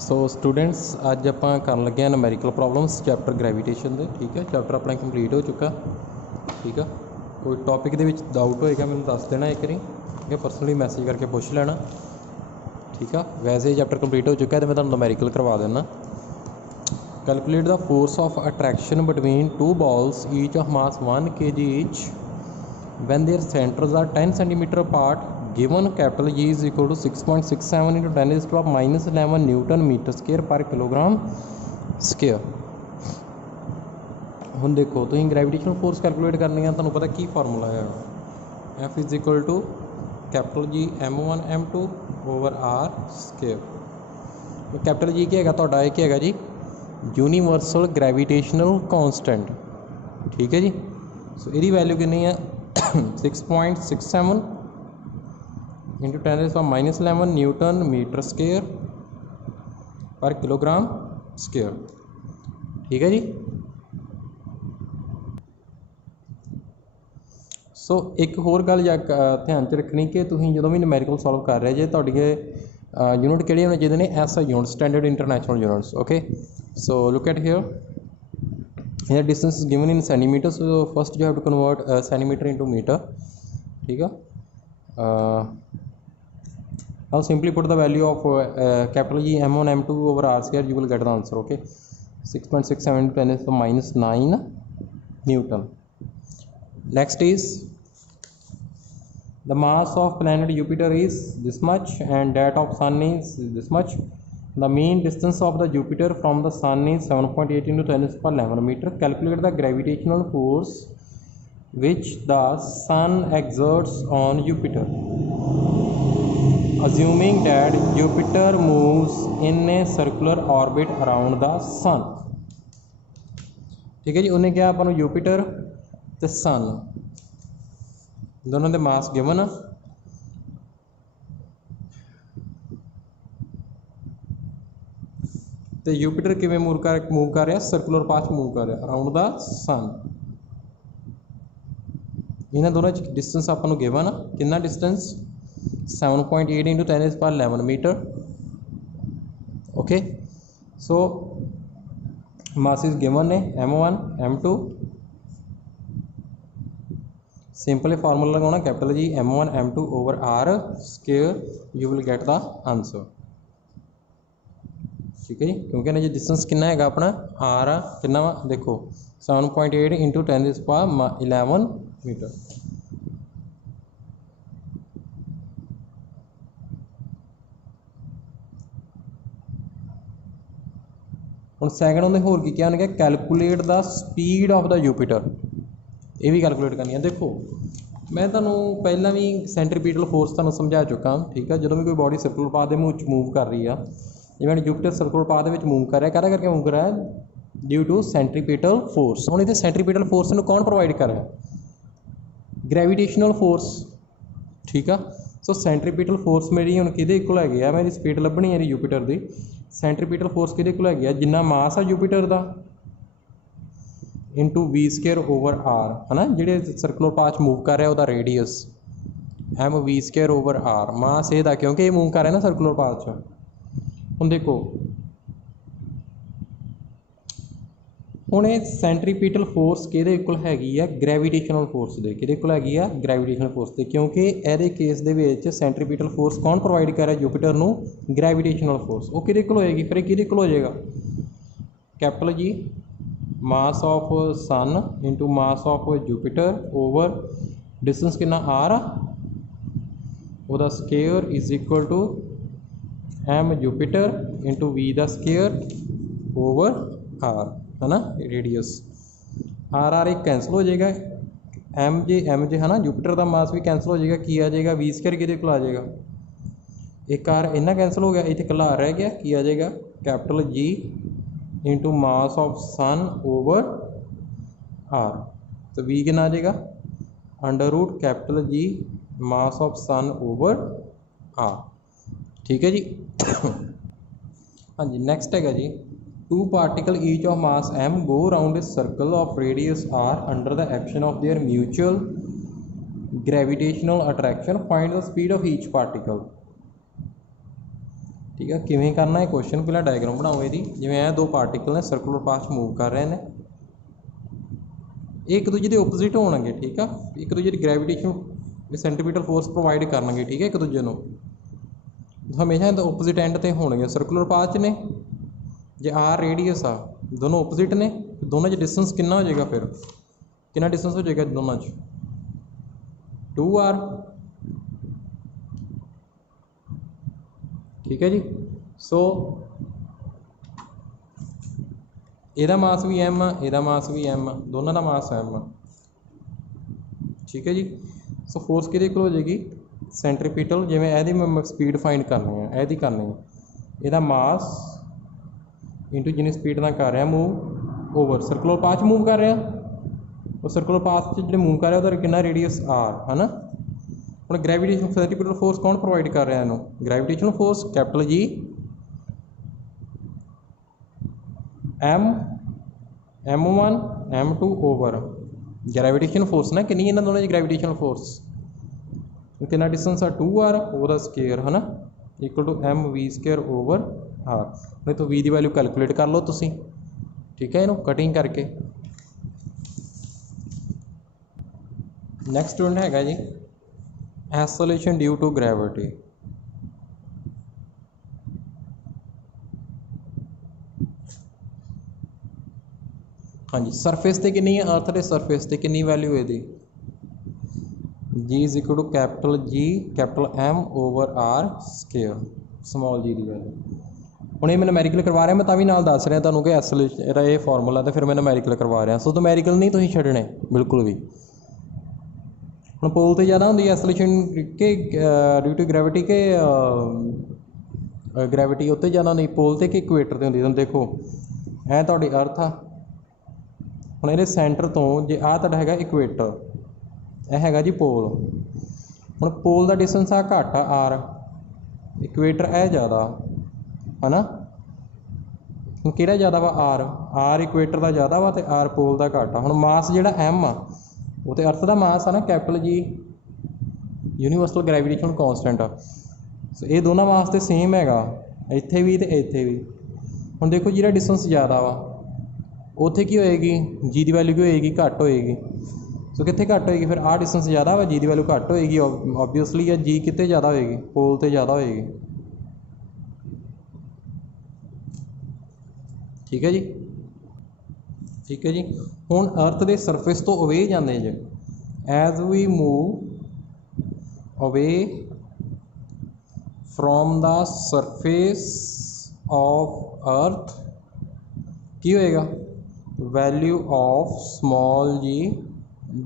So students अज आप कर लगे हैं नूमैरिकल प्रॉब्लम्स चैप्टर ग्रैविटेशन के। ठीक है, चैप्टर अपना कंप्लीट हो चुका। ठीक है, कोई टॉपिक के डाउट होएगा मैंने दस देना एक बारी, ठीक है, पर्सनली मैसेज करके पूछ लेना। ठीक है, वैसे ही चैप्टर कंप्लीट हो चुका है तो मैं तुहानूं नूमैरिकल करवा देना। Calculate the force of attraction between two balls each of mass 1 kg each when their centers are 10 centimeter apart, given capital G is equal to 6.67 into 10 raised to minus 11 Newton meter square per kilogram square। ਹੁਣ देखो तुम gravitational force calculate करनी है, तुम्हें पता की formula है F is equal to capital G M1 M2 over R square. Capital G क्या है एक है जी यूनीवर्सल ग्रैविटेशनल कॉन्सटेंट। ठीक है जी, सो यदी वैल्यू कितनी है 6.67 into 10 raise power minus 11 newton metre square पर किलोग्राम स्केयर। ठीक है जी, सो एक होर गल ध्यान च रखनी कि तुसीं जदों भी न्यूमैरिकल सॉल्व कर रहे जे तुहाडे यूनिट किहड़े होने चाहिए ने ऐसा unit standard international units. Okay, so look at here here distance is given in centimeters, so first you have to convert centimeter into meter. ठीक है, now simply put the value of capital G M1 M2 over R square, you will get the answer. Okay, 6.67 into 10 is to minus 9 Newton. Next is the mass of planet Jupiter is this much and that of Sun is this much. The mean distance of the Jupiter from the Sun is 7.8 into 10 raised to 11 meter. Calculate the gravitational force which the Sun exerts on Jupiter, assuming that Jupiter moves in a circular orbit around the Sun. ठीक है जी, उन्हें क्या अपन Jupiter ते Sun दोनों के mass given तो यूपीटर किवें move कर रहा सर्कुलर पाथ मूव कर रहा अराउंड द सन। इन्होंने दोनों डिस्टेंस आपको गिवन कितना distance 7.8 into 10 raise power 11 metre. Okay, so mass is given ने M1 M2। सिंपली फार्मूला लगाना capital G M1 M2 over R square, you will get the answer. ठीक है जी, क्योंकि ना जी डिस्टेंस कितना है अपना आर आ कितना वा देखो 7.8 इंटू 10 रेज़ पावर 11 मीटर। हम सैकेंड उन्हें होर की क्या होने calculate the speed of the Jupiter, ये भी कैलकुलेट करनी है। देखो मैं तुहानूं पहला भी सेंट्रीपिटल फोर्स तुहानूं समझा चुका। ठीक है, जो भी कोई बॉडी सर्कुलर पाथ के मूव कर रही है, जिवें यूपीटर सर्कुलर पाथ के मूव कर रहा है करके मूव कर रहा है ड्यू टू सेंट्रीपिटल फोर्स। हम इतने सेंट्रीपिटल फोर्स में कौन प्रोवाइड कर रहा है ग्रैविटेशनल फोर्स। ठीक है, सो सेंट्रीपिटल फोर्स मेरी हम कि इक्वल है मेरी स्पीड लभनी है यूपीटर की। सेंट्रीपिटल फोर्स कि इक्वल है जिन्ना मास है यूपीटर का into V square over R है ना, जिहड़े सर्कुलर पाथ मूव कर रहा है वह radius M V square over R मास ये क्योंकि ये मूव कर रहा है ना सर्कुलर पाथ च। हम देखो हूँ सेंट्रीपिटल फोर्स कि इक्वल हैगी है ग्रैविटेशनल फोर्स के कि इक्वल हैगी है ग्रैविटेशनल फोर्स के, क्योंकि ये केस के सेंट्रीपिटल फोर्स कौन प्रोवाइड कर रहा है यूपीटर नू ग्रैविटेशनल फोर्स। वो कि इक्वल होएगी फिर कि इक्वल हो जाएगा capital G mass of sun into mass of Jupiter over distance कितना R वो square is equal to M Jupiter into V the square over R है ना रेडियस। R एक कैंसल हो जाएगा M जे है ना यूपीटर का मास भी कैंसल हो जाएगा की आ जाएगा V स्केयर कि आ जाएगा एक R इन्ना कैंसल हो गया इतने कला रह गया की आ जाएगा capital G into mass of sun over R तो V कितना आ जाएगा under root capital G mass of sun over R। ठीक है जी हाँ जी, नेक्स्ट है जी two particle each of mass M go round a circle of radius R under the action of their mutual gravitational attraction, find the speed of each particle. ठीक है। किवें करना है क्वेश्चन, पहला डायग्राम बनाओ यदी, जिवें ਇਹ दो पार्टिकल ने सर्कुलर पाथ च मूव कर रहे हैं, एक दूजे के ओपोजिट होणगे। ठीक है, एक दूजे की ग्रैविटेशन सेंटीमीटर फोर्स प्रोवाइड करनगे। ठीक है, एक दूजे को हमेशा ओपोजिट एंड ते होणगे। सर्कुलर पाथ च ने, जे आर रेडियस आ, दोनों ओपोजिट ने, दोनों च डिस्टेंस कितना हो जाएगा, फिर कितना डिस्टेंस हो जाएगा दोनों च, 2r। ठीक है जी। सो ਇਹਦਾ मास भी m आ, ਇਹਦਾ मास भी m आ, दोनों का मास m आ। ठीक है जी। सो फोर्स किहदे कोल हो जाएगी, सेंट्रीपिटल। जिवें ਇਹਦੀ मैं स्पीड फाइंड करनी है, ਇਹਦੀ करनी है, ਇਹਦਾ मास इंटू जिन्नी स्पीड नाल कर रहा move over circular path move कर रहा, और सर्कुलर पाथ जो मूव कर रहा ਉਹਦਾ कितना रेडियस r है ना। ਹੁਣ ग्रैविटेशन सेंट्रीपिटल फोर्स कौन प्रोवाइड कर रहा है, gravitational force capital G m1 m2 over gravitation force ना, कितनी इन्होंने दोनों ग्रैविटेशनल फोर्स, कितना डिस्टेंस है 2r, वो स्केयर है ना, equal to mv² over r। नहीं तो v की वैल्यू कैलकुलेट कर लो तुसी। ठीक है, इनू कटिंग करके। नैक्सट स्टूडेंट हैगा जी एक्सेलरेशन ड्यू टू ग्रैविटी। हाँ जी, सरफेस ते कितनी है, अर्थ के सरफेस ते कितनी वैल्यू है दी, g is equal to capital G capital M over R square small g की वैल्यू। ਹੁਣ ਇਹ ਮੈਂ ਨੁਮੈਰੀਕਲ ਕਰਵਾ ਰਿਹਾ, ਮੈਂ ਤਾਂ ਵੀ ਨਾਲ ਦੱਸ ਰਿਹਾ ਤੁਹਾਨੂੰ ਕਿ ਐਸੋਲੇਸ਼ਨ ਇਹਦਾ ਇਹ ਫਾਰਮੂਲਾ, ਤਾਂ ਫਿਰ ਮੈਂ ਨੁਮੈਰੀਕਲ ਕਰਵਾ ਰਿਹਾ। ਸੋ ਨੁਮੈਰੀਕਲ ਨਹੀਂ ਤੁਸੀਂ ਛੱਡਣੇ ਬਿਲਕੁਲ ਵੀ। ਹੁਣ ਪੋਲ ਤੇ ਜ਼ਿਆਦਾ ਹੁੰਦੀ ਐਸੋਲੇਸ਼ਨ ਕਿ ਡਿਊ ਟੂ ਗ੍ਰੈਵਿਟੀ, ਕਿ ਗ੍ਰੈਵਿਟੀ ਉੱਤੇ ਜ਼ਿਆਦਾ ਹੁੰਦੀ ਪੋਲ ਤੇ, ਕਿ ਇਕੁਏਟਰ 'ਤੇ ਹੁੰਦੀ। ਤੁਹਾਨੂੰ ਦੇਖੋ ਇਹ ਤੁਹਾਡੀ ਅਰਥ ਆ, ਹੁਣ ਇਹਦੇ ਸੈਂਟਰ ਤੋਂ ਜੇ ਆਹ ਤੁਹਾਡਾ ਹੈਗਾ ਇਕੁਏਟਰ, ਇਹ ਹੈਗਾ ਜੀ ਪੋਲ। ਹੁਣ ਪੋਲ ਦਾ ਡਿਸਟੈਂਸ ਆ ਘੱਟ ਆ r, ਇਕੁਏਟਰ ਇਹ ਜ਼ਿਆਦਾ है ना। ਹੁਣ ਕਿਹੜਾ ਜ਼ਿਆਦਾ ਵਾ, r ਇਕੁਏਟਰ ਦਾ ਜ਼ਿਆਦਾ ਵਾ, ਅਤੇ r ਪੋਲ ਦਾ ਘੱਟ ਆ। ਹੁਣ ਮਾਸ ਜਿਹੜਾ m ਆ, ਉਹ ਤਾਂ ਅਰਥ ਦਾ ਮਾਸ ਆ ਨਾ, capital G universal gravitation constant ਆ। ਸੋ ਇਹ ਦੋਨਾਂ ਵਾਸਤੇ ਸੇਮ ਹੈਗਾ, ਇੱਥੇ ਵੀ ਅਤੇ ਇੱਥੇ ਵੀ। ਹੁਣ ਦੇਖੋ ਜਿਹੜਾ ਡਿਸਟੈਂਸ ਜ਼ਿਆਦਾ ਵਾ ਉੱਥੇ ਕੀ ਹੋਏਗੀ, G ਦੀ ਵੈਲਿਊ ਕੀ ਹੋਏਗੀ, ਘੱਟ ਹੋਏਗੀ। ਸੋ ਕਿੱਥੇ ਘੱਟ ਹੋਏਗੀ, ਫਿਰ ਆਹ ਡਿਸਟੈਂਸ ਜ਼ਿਆਦਾ ਵਾ, G ਦੀ ਵੈਲਿਊ ਘੱਟ ਹੋਏਗੀ ਓਬਵੀਅਸਲੀ। ਆ G ਕਿਤੇ ਜ਼ਿਆਦਾ ਹੋਏਗੀ, ਪੋਲ 'ਤੇ ਜ਼ਿਆਦਾ ਹੋਏਗੀ। ठीक है जी। ठीक है जी। हुण अर्थ के सरफेस तो अवे जाते जे, as we move away from the surface of earth की होएगा, value of small g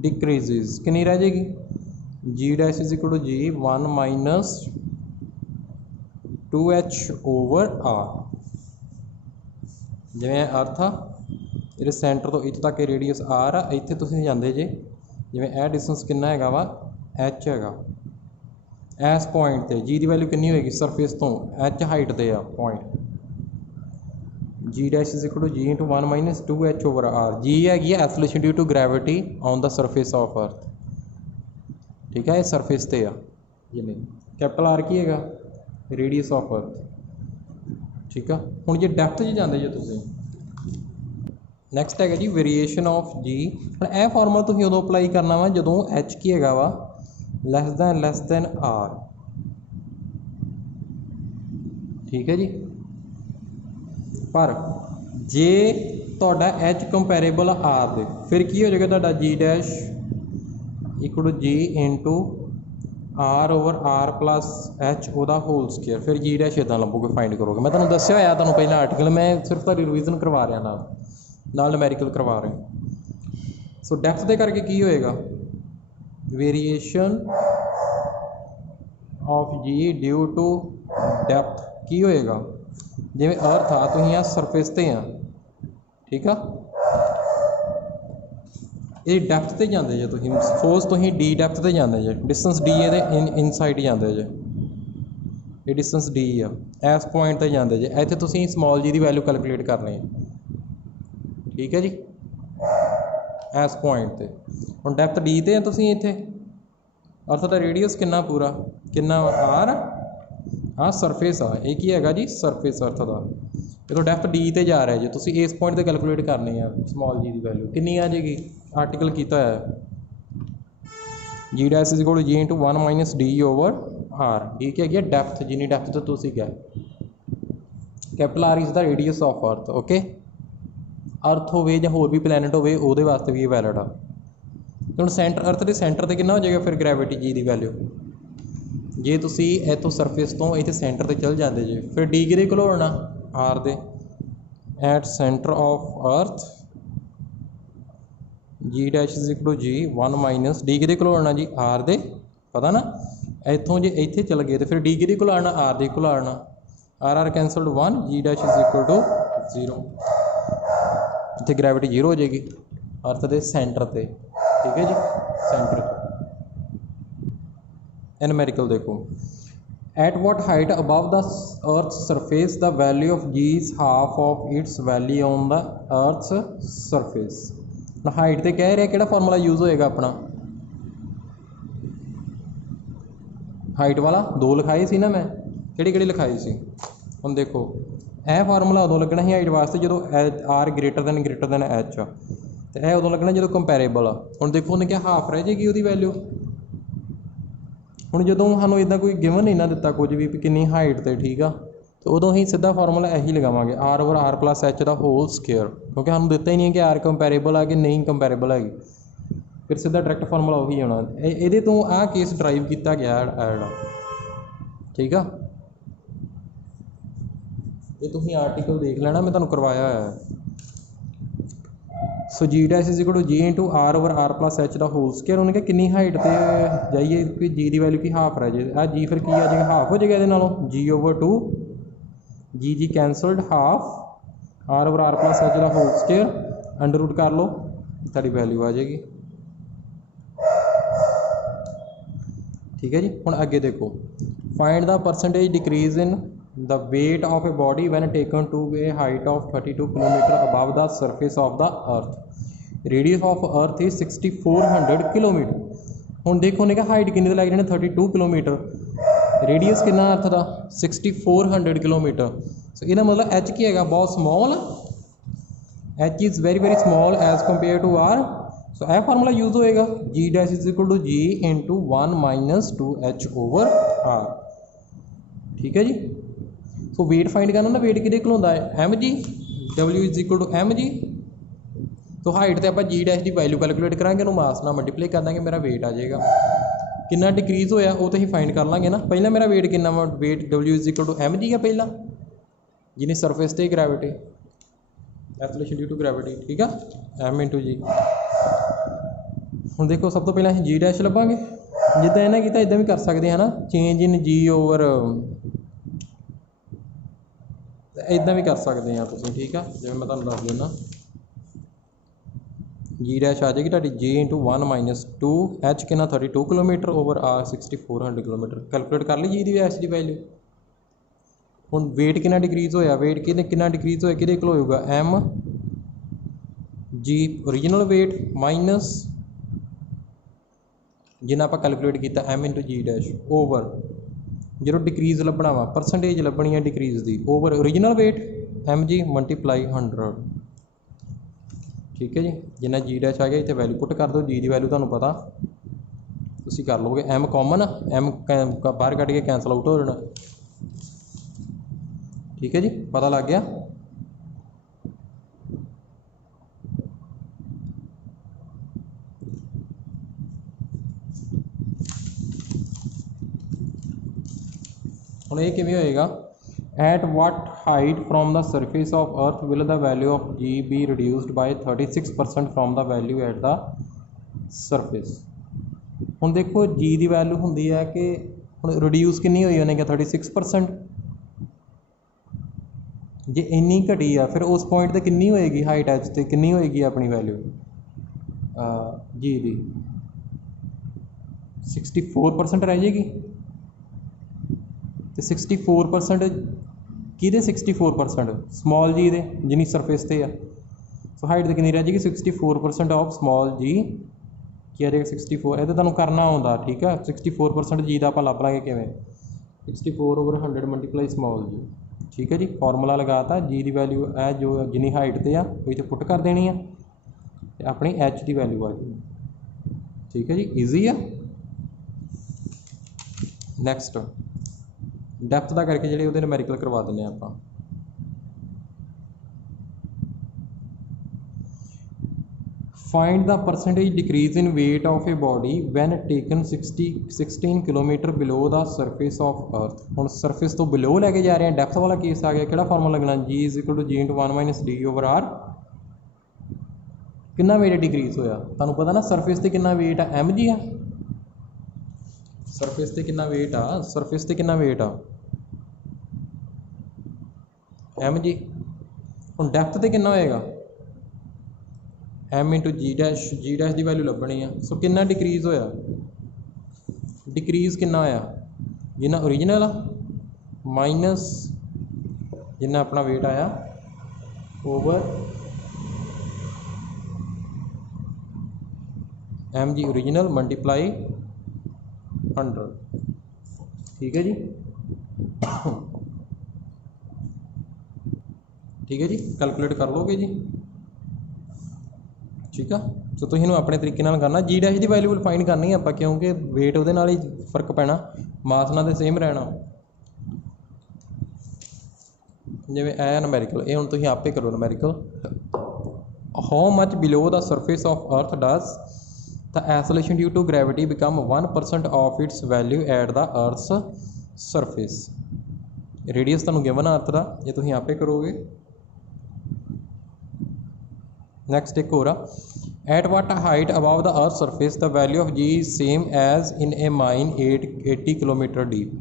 decreases, कितनी रह जाएगी, G dash is equal to G 1 minus 2h over R। जिवें अर्थ आ, ये सेंटर तो इत्थे तक रेडियस r आ, इत्थे तुसीं जांदे जे, जिवें यह डिस्टेंस कितना हैगा वा h हैगा, इस पॉइंट ते G की वैल्यू कितनी होएगी, सरफेस तो h हाइट ते आ point, G dash is equal to G into 1 minus 2h over R। G हैगी acceleration due to gravity on the surface of earth. ठीक है, ये सरफेस ते आ, ये नहीं। कैपिटल R की हैगा, रेडियस ऑफ अर्थ। ठीक है, हुण जे डैप्थ 'च जांदे जे तुसीं, नैक्सट है जी वेरीएशन ऑफ G। हुण यह फॉर्मूला तुसीं उदों अप्लाई करना वा जदों H की हैगा वा लैस दैन R। ठीक है जी। पर जे तुहाडा H कंपैरेबल R दे, फिर की हो जाएगा तुहाडा G dash equal to G into R over R plus H ओदा होल स्केयर। फिर G डैश इदां लभोगे, फाइंड करोगे। मैं तुहानूं दस्सिया होया तुहानूं पहला आर्टिकल, मैं सिर्फ तुहाडी रिवीजन करवा रहा नाल नूमैरिकल करवा रहे। सो डैप्थ दे करके की होएगा, variation of G due to depth की होएगा, जिवें अर्थ आ तुसीं आ सरफेस ते आ, ठीक आ, ये डैप्थ ते जांदे जे तुसीं, सपोज तुसीं D डैप्थ ते जांदे जे, डिस्टेंस D है इनसाइड जांदे जे, ये डिस्टेंस D आ, इस पॉइंट ते जांदे जे, इत्थे तुसीं स्मॉल जी की वैल्यू कैलकुलेट करनी है। ठीक है जी, इस पॉइंट ते हुण डैप्थ D ते तुसीं इत्थे, अर्थ दा रेडियस कितना पूरा, कितना R, हाँ सरफेस आ ये की है जी सरफेस अर्थ का जो डैप्थ डी ते जा रहा है जो तुम इस पॉइंट ते कैलकुलेट करनी है स्मॉल जी की वैल्यू कितनी आ जाएगी आर्टिकल किया है g dash is equal to g into 1 minus d over R d क्या है डैप्थ जिनी डैप्थ तो तुम गए capital R is the radius of earth okay earth हो होर भी प्लैनेट हो वास्ते भी ये वैलिड आ ਹੁਣ सेंटर अर्थ के सेंटर से कितना हो जाएगा फिर ग्रैविटी जी की वैल्यू जे तुसी इतों सरफेस तो इतने सेंटर से चल जाते जे फिर डी कि को होना आर दे at centre of earth G dash is equal to G 1 minus D कि को होना जी आर दे पता ना इतों जे इतने चल गए तो फिर डी कि को आना आर दे को आना R R cancelled 1 G dash is equal to 0 इतने ग्रैविटी 0 हो जाएगी अर्थ के सेंटर से ठीक है जी सेंटर एनमेरिकल देखो at what height above the earth surface the value of G is half of its value on the earth surface height तो कह रहा कि फॉर्मूला यूज होएगा अपना हाइट वाला 2 लिखाई सी ना मैं कि लिखाई सी हम देखो यह फार्मूला उदों लगना ही हाइट वास्ते जो आर ग्रेटर दैन एच तो यह उदों लगना जो कंपैरेबल आ हम देखो उन्हें क्या हाफ रह जाएगी वो वैल्यू हूँ जो सूँ इदा कोई गिवन नहीं ना दिता कुछ भी कितनी हाइट से ठीक है तो उदों ही सीधा फार्मूला यही लगावे R over R plus H का होल स्केयर क्योंकि सूँ दिता ही नहीं है कि आर कंपैरेबल है कि नहीं कंपैरेबल हैगी फिर सीधा डायरैक्ट फार्मूला वही आना ये तो आ केस ड्राइव किया गया एड ठीक है ये तुम आर्टिकल देख लेना मैं तुम्हें करवाया है so g dash is equal to g into R over R plus H का होल स्केयर उन्हें कहा कितनी हाइट से जाइए कि जी की वैल्यू की हाफ रह जाए आ जी फिर की आ जाएगा हाफ हो जाएगा ये g over 2 g g cancelled half R over R plus H का होल स्केयर अंडर रूट कर लो साड़ी वैल्यू आ जाएगी ठीक है जी हम अगे देखो find the percentage decrease in the weight of a body when taken to a height of 32 km above the surface of the earth radius of earth is 6400 km ਹੁਣ देखो ने हाइट कितनी लग जाने 32 किलोमीटर रेडियस कितना अर्थ का 6400 kilometre so इसका मतलब एच की है बहुत small h is very small as compare to R so यह फार्मूला यूज होएगा g dash is equal to g into 1 minus 2h over R ठीक है जी सो वेट फाइंड करना ना वेट कि होंगे M G W is equal to M G तो height तो आप जी डैश की वैल्यू कैलकुलेट करांगे मास ना मल्टीप्लाई कर देंगे मेरा वेट आ जाएगा कितना डिक्रीज होया वो तो अं फाइंड कर लाँगे ना पहला मेरा वेट कितना weight W is equal to M G है पहला जिन्हें सरफेस से gravity acceleration due to gravity ठीक है एम इंटू जी हम देखो सब तो पहले जी डैश लभांगे जिदा इन्हें किया इदा भी कर सकते हैं ना चेंज इन जी ओवर इदा भी कर सकते हैं तुम ठीक है जिवें मैं तुहानूं दस देना जी डैश आ जाएगी तुहाडी जी इंटू 1 माइनस 2 एच कितना 32 kilometre over R 6400 kilometre calculate कर ली जी की एच की वैल्यू हुण वेट कितना डिक्रीज होया वेट कितना डिक्रीज होया कि होगा एम जी ओरिजिनल वेट माइनस जिन्ना आप कैलकुलेट किया m into g dash over जो डिक्रीज लभना वा परसेंटेज लभनी है डिक्रीज की over original weight m g multiply 100 ठीक है जी जिन्ना जी डैश आ गया इतने वैल्यू पुट कर दो जी की वैल्यू तुहानूं पता तुसीं कर लोगे एम कॉमन एम बाहर कट के कैंसल आउट हो जाना ठीक है जी पता लग गया ਹੁਣ ਇਹ ਕਿਵੇਂ ਹੋਏਗਾ eight what height from the surface of earth will the value of g be reduced by 36% from the value at the surface ਹੁਣ देखो g की वैल्यू होंगी है कि ਹੁਣ रिड्यूस कितनी हुई उन्हें क्या 36% जे इन्नी घटी आ फिर उस पॉइंट पर कितनी होएगी हाइट एच से कितनी होएगी अपनी वैल्यू जी दी 64% रह जाएगी तो 64% कि 64% स्मॉल जी दे जिनी सरफेस से सो हाइट तो कितनी रह जाएगी 64% ऑफ स्मॉल जी की आ जाएगा 64 ये तो तुहानूं करना आउंदा ठीक है 64% जी का आप लभ लांगे किवें 64/100 ਮਲਟੀਪਲਾਈ ਸਮੋਲ ਜੀ। ठीक है जी, फॉर्मूला लगाता जी की वैल्यू है जो जिनी हाइट से आ वो इतने पुट कर देनी है ते अपनी एच की वैल्यू आ जाएगी। ठीक है जी, ईजी है। नैक्सट डैप्थ का करके ਜਿਹੜੇ ਉਹਦੇ ਨੁਮੈਰੀਕਲ ਕਰਵਾ ਦਿੰਦੇ ਆਪਾਂ। Find the percentage decrease in weight of a body when taken 16 kilometre below the surface of earth. हुण सरफेस तो बिलो लैके जा रहे हैं, डैप्थ वाला केस आ गया, किहड़ा फार्मूला लगना g is equal to g into 1 - d/r। कितना वेट डिक्रीज होया तुहानूं पता ना, सरफेस ते कितना वेट आ एम जी आ, सरफेस ते कितना वेट आ, सरफेस ते कितना वेट आ एम जी। हुण डैप्थ ते कितना होएगा एम इंटू जी डैश की वैल्यू लभनी है। सो कितना डिक्रीज होया, डिक्रीज कितना होया जिन्ना ओरिजिनल आ माइनस जिन्ना अपना वेट आया ओवर एम जी ओरिजिनल मल्टीप्लाई 100। ठीक है जी, ठीक है जी, कैलकुलेट कर लोगे जी। ठीक है, सो तुसीं इहनूं अपने तरीके नाल करना। जी डैश की वैल्यू फाइंड करनी है आपां, क्योंकि वेट उहदे नाल ही फर्क पैना, मास नाल ते सेम रहना। जिवें ए नूमैरीकल ये हुण तुसीं आपे करो numerical. How much below the surface of earth does the acceleration due to gravity become 1% of its value at the earth's surface. Radius तुहानूं गिवन अर्थ दा, ये तुसीं आपे करोगे। नैक्सट एक होर at what height above the earth surface the value of g same as in a mine 80 kilometer deep.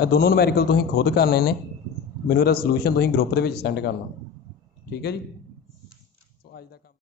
ये दोनों नूमैरीकल तुसीं खुद करने ने, मैनूं इहदा सलूशन तुसीं ग्रुप दे विच सेंड करना। ठीक है जी।